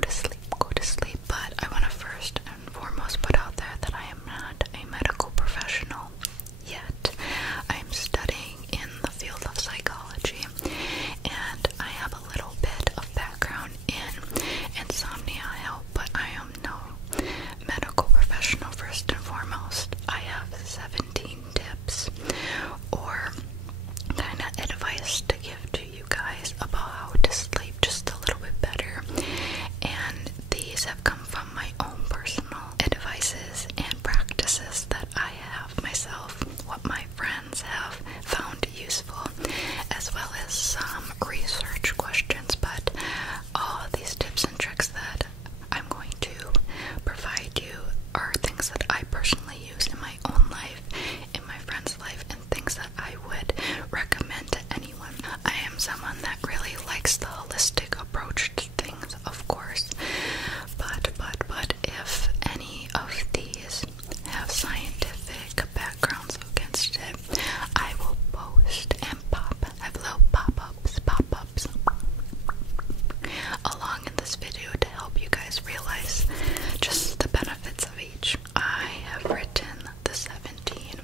to sleep, go to sleep. But I want to first and foremost put out there that I am not a medical professional yet. I am studying in the field of psychology, and I have a little bit of background in insomnia help, but I am no medical professional. First and foremost, I have 17 tips or kind of advice to give to you guys about how to sleep just a little bit better, and these have come from my own personal advices and practices that I have myself, what my friends have found useful, as well as some research questions. But all of these tips and tricks that I'm going to provide you are things that I personally use in my own life, in my friend's life, and things that I would recommend to anyone. I am someone that really likes the holistic approach to things, of course, but if any of these have scientific backgrounds against it, I will post and have little pop-ups along in this video to help you guys realize just the benefits of each. I have written the 17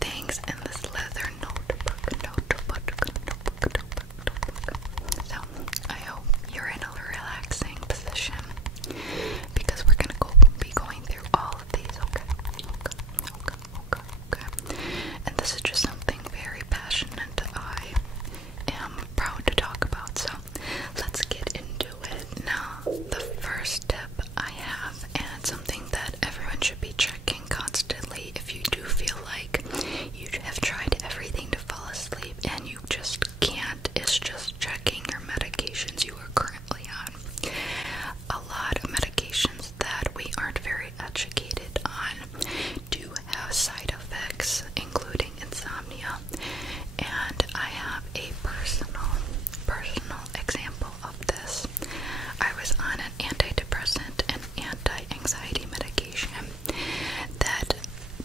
things in this leather notebook. So I hope you're in a relaxing position, because we're gonna be going through all of these, okay? And this is just something very passionate I am proud to talk about, so let's get into it. Now, the first tip I have, and something that everyone should be checking constantly if you do feel like you have tried everything to fall asleep and you just can't, is just checking your medications you are currently on. A lot of medications that we aren't very educated on do have side effects, including insomnia, and I have a personal example of this. I was on an antidepressant and anti-anxiety medication that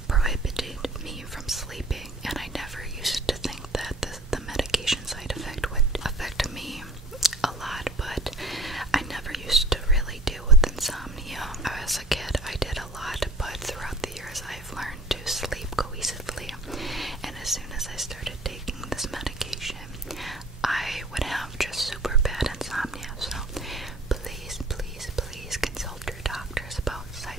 prohibited me from sleeping, and I never used to think that the medication side effect would affect me a lot, but I never used to really deal with insomnia. As a kid, I did a lot, but throughout the years, I've learned to sleep cohesively, and as soon as I started taking this medication, I would have just super bad insomnia. So please consult your doctors about side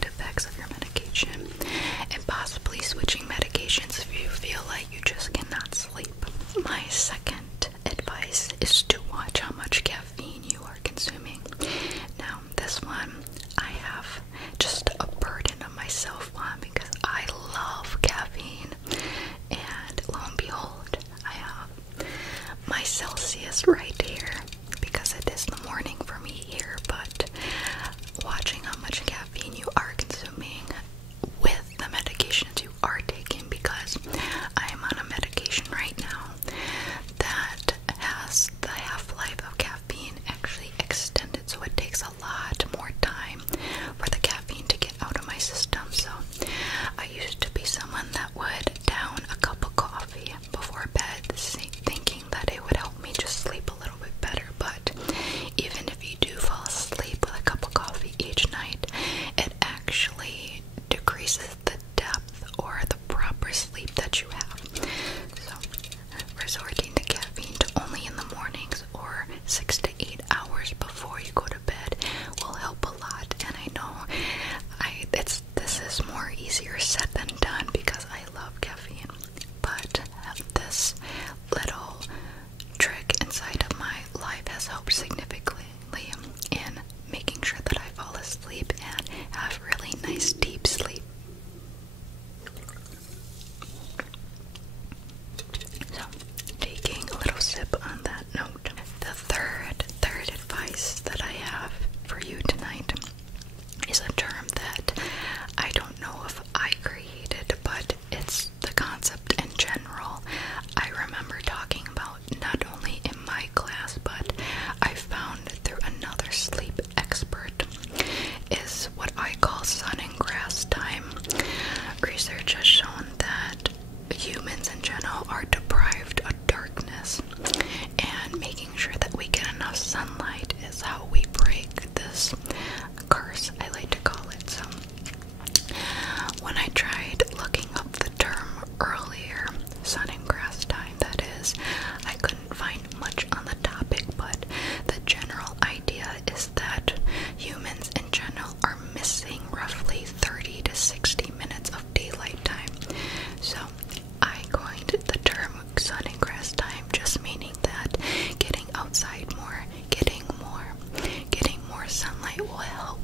sunlight will help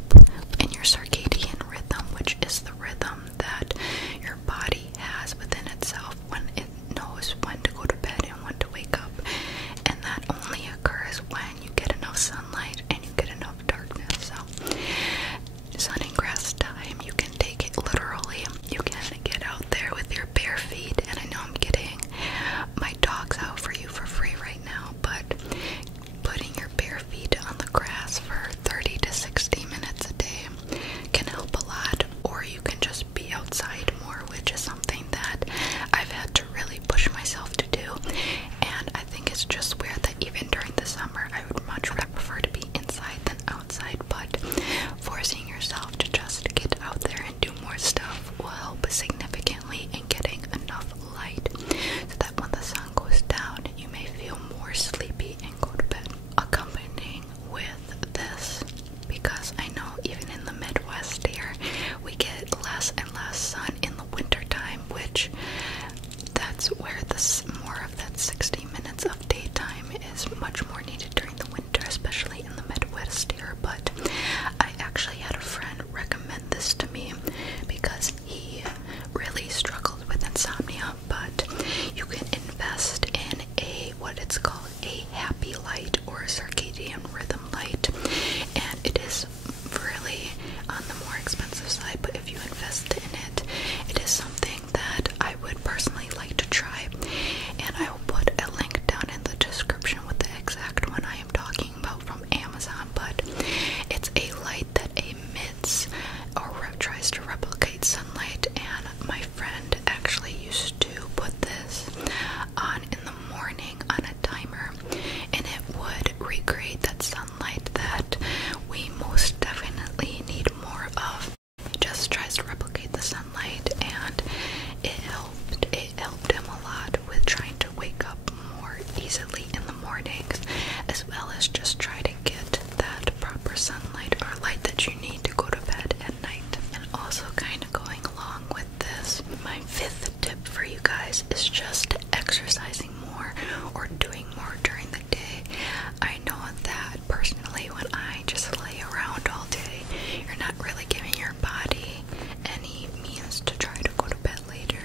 in your circadian rhythm, which is the rhythm that your body has within itself when it knows when to go to bed and when to wake up. And that only occurs when you get enough sunlight and you get enough darkness. So sun and grass time, you can take it literally. You can get out there with your bare feet, and I know I'm getting my dogs out for you for free right now, but putting your bare feet on the grass for 30 to 60 minutes a day can help a lot. Or you can just be outside more, which is something that I've had to really push myself to do. And I think it's just weird that even during the summer I would much prefer to be inside than outside, but forcing yourself to just get out there and do more stuff will help significantly in getting enough light so that when the sun goes down you may feel more sleepy and go to bed. Accompanying with this, because I know even in the Midwest here we get less and less sun in the winter time, which that's where this more of that 60 minutes of daytime is much more needed during the winter, especially in the Midwest here. But I actually had a friend recommend this to me because he really struggled with insomnia, but you can invest in what it's called a happy light or a circadian rhythm light, and it is really on the more expensive side, but if you invest in it, it is something that I would personally like to try, and I will put a link down in the description with the exact one I am talking about from Amazon. But it's a light that emits or tries to replicate sunlight, and my friend actually used to put this on in the morning on a timer, and it would recreate that sunlight that we most definitely need more of. It just tries to replicate the sunlight, and it helped him a lot with trying to wake up more easily in the mornings, as well as just try to get that proper sunlight or light that you need to go to bed at night. And also kind of going along with this, my fifth tip for you guys is just exercising more or doing more during the day. I know that personally when I just lay around all day, you're not really giving your body any means to try to go to bed later.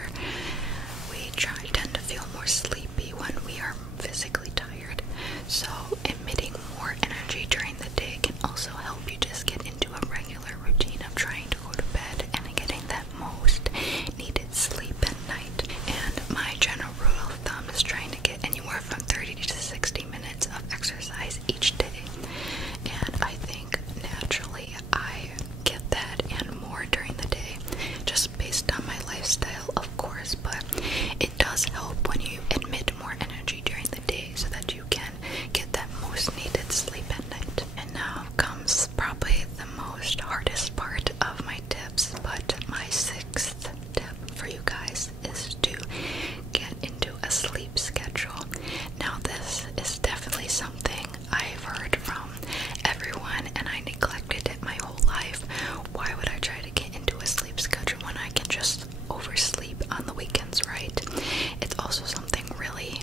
We tend to feel more sleepy when we are physically tired. So emitting more energy during the day can also help you just get into a regular routine of trying to go to bed and getting that most needed sleep at night. And my general rule of thumb is trying to get anywhere from 30 to 60 minutes of exercise each day. And I think naturally I get that and more during the day, just based on my lifestyle, of course, but it does help when you emit more energy during the day so that you can get that most needed sleep at night. And now comes probably the most hardest part of my tips, but my sixth tip for you guys is to get into a sleep schedule. Now this is definitely something I've heard from everyone, and I neglected it my whole life. Why would I try to get into a sleep schedule when I can just oversleep on the weekends, right? It's also something really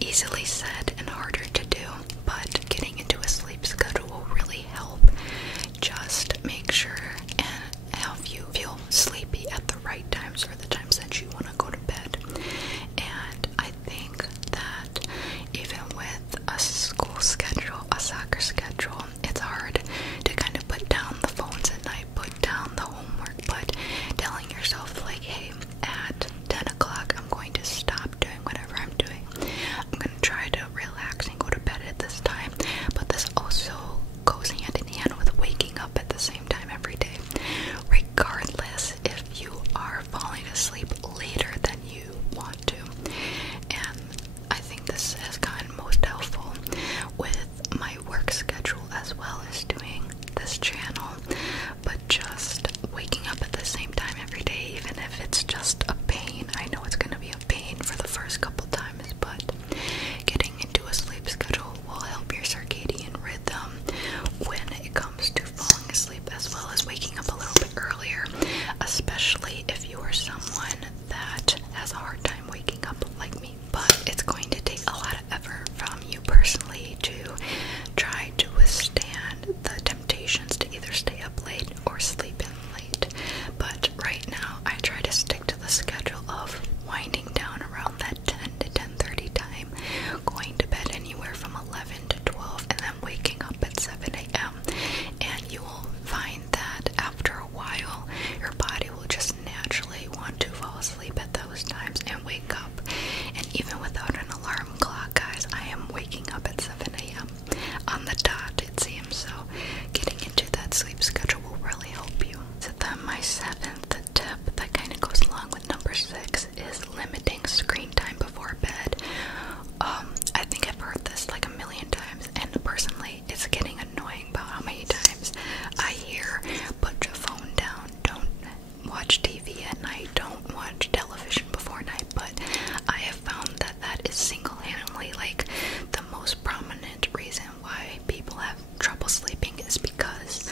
easily said and harder to do, but getting into a sleep schedule will really help just make sure and help you feel sleepy at the right times or the times that you want to go to bed. And I think that even with a school schedule, a soccer schedule, it's hard to kind of put down the phones at night, put down the homework, but telling yourself like, hey, at 10 o'clock I'm going to stop doing whatever I'm doing. I'm going to try to relax and go to bed at this time, but this also goes hand in hand with waking up at the same time every day, regardless if you are falling asleep later than you want to. And I think this has gotten most helpful with my work schedule as well as doing this channel, but just waking up at the same time every day, even if it's just a pain. I know it's going to be a pain for the first couple times, but getting into a sleep schedule will help your circadian rhythm when it comes to falling asleep, as well as waking up a little bit earlier, especially if you are someone that has a hard time waking up like me. But it's going to take a lot of effort from you personally to try to withstand the temptations to either sleep schedule will really help you. So then my seventh tip that kind of goes along with number 6 is limiting screen time before bed. I think I've heard this like a million times, and personally it's getting annoying about how many times I hear put your phone down, don't watch TV at night, don't watch television before night, but I have found that that is single-handedly like the most prominent reason why people have trouble sleeping is because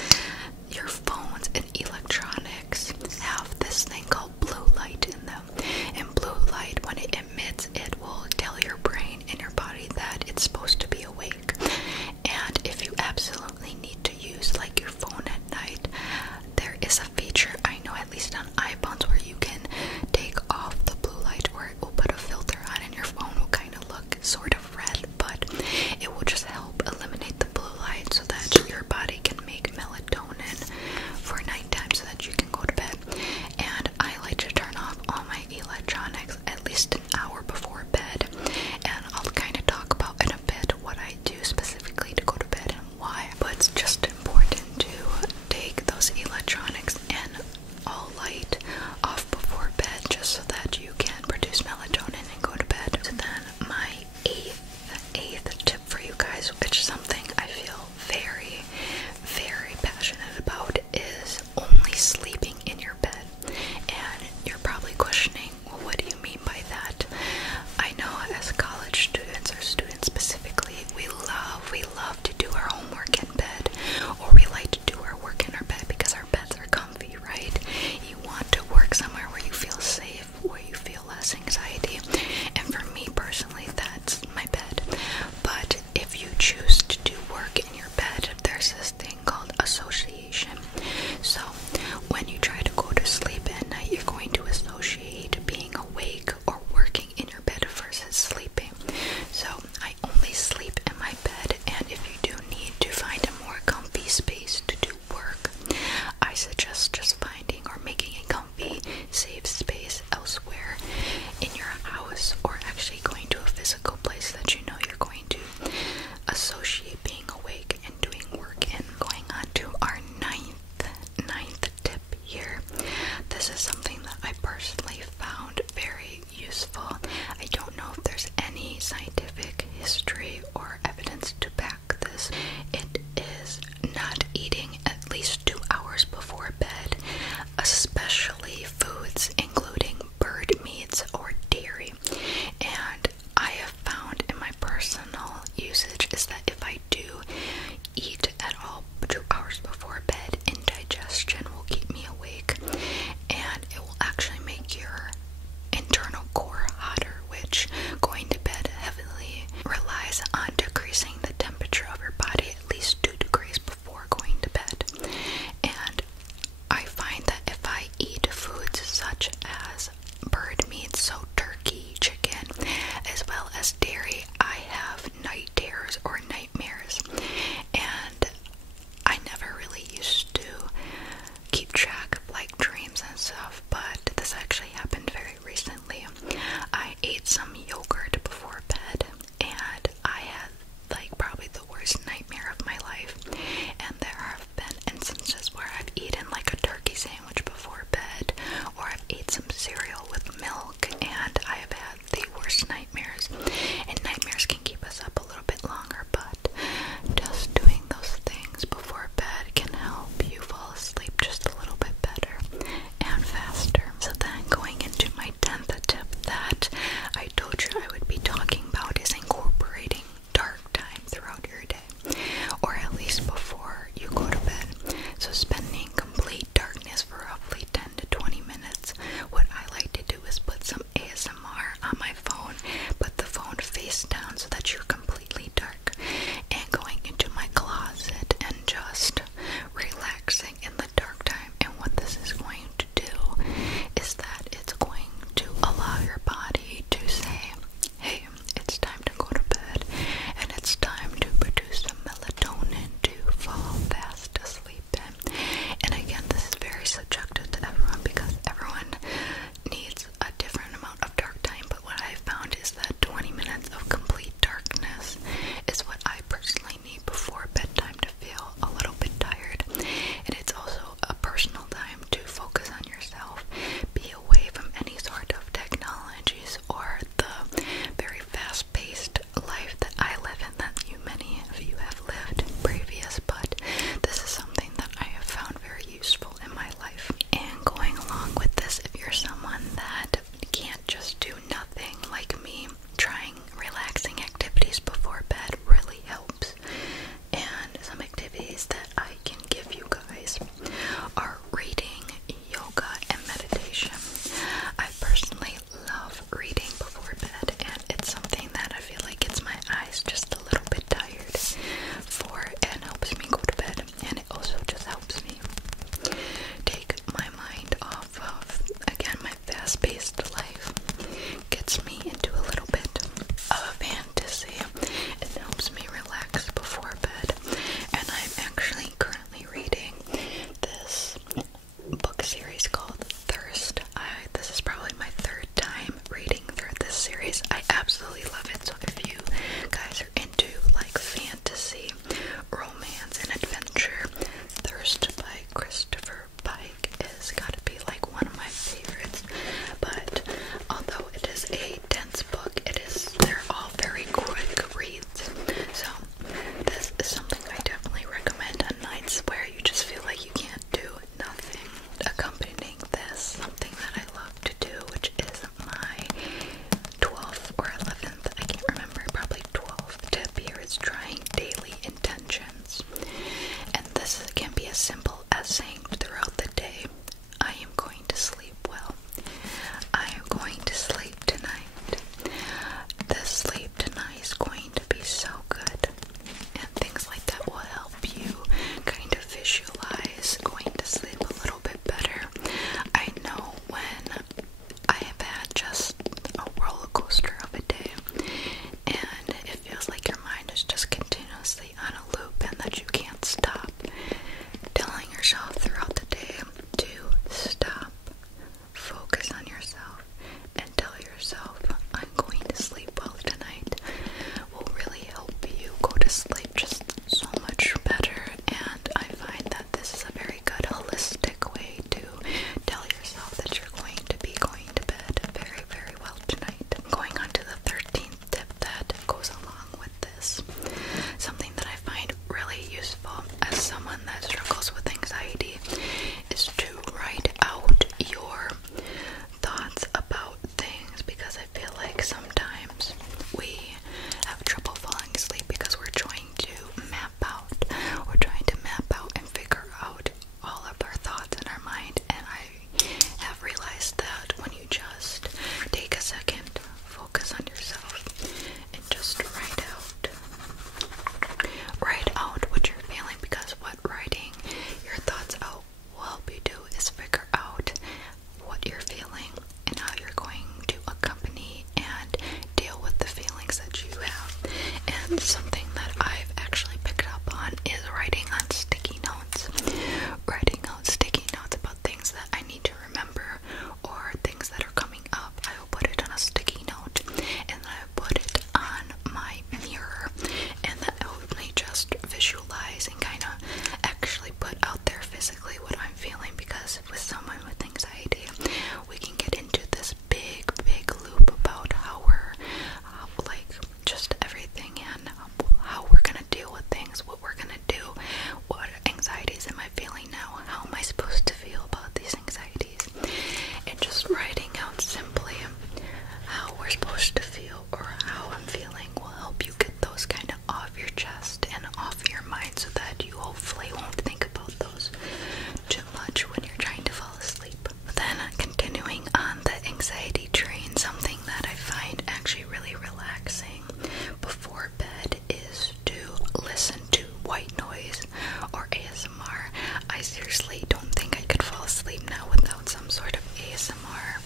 seriously don't think I could fall asleep now without some sort of ASMR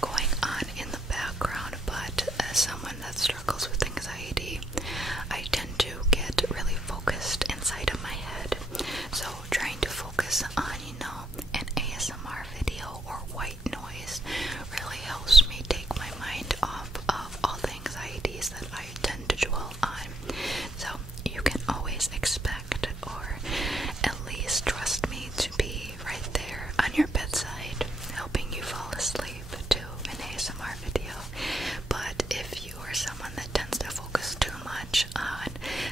going on in the background, but as someone that struggles with anxiety, I tend to get really focused inside of my head. So trying to focus on, an ASMR video or white noise really helps me take my mind off of all the anxieties that I tend to dwell on. So you can always expect, or at least trust me, to be right there on your bedside helping you fall asleep to an ASMR video. But if you are someone that tends to focus too much on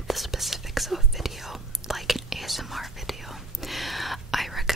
the specifics of a video, like an ASMR video, I recommend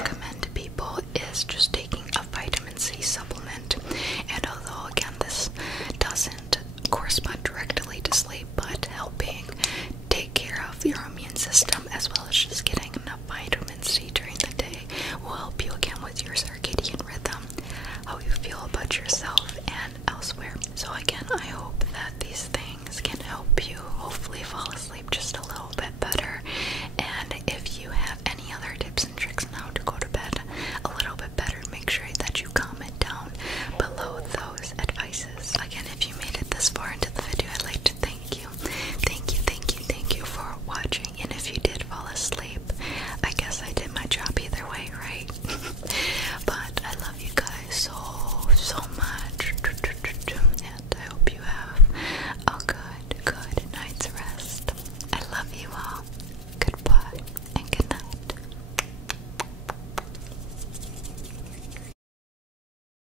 committed.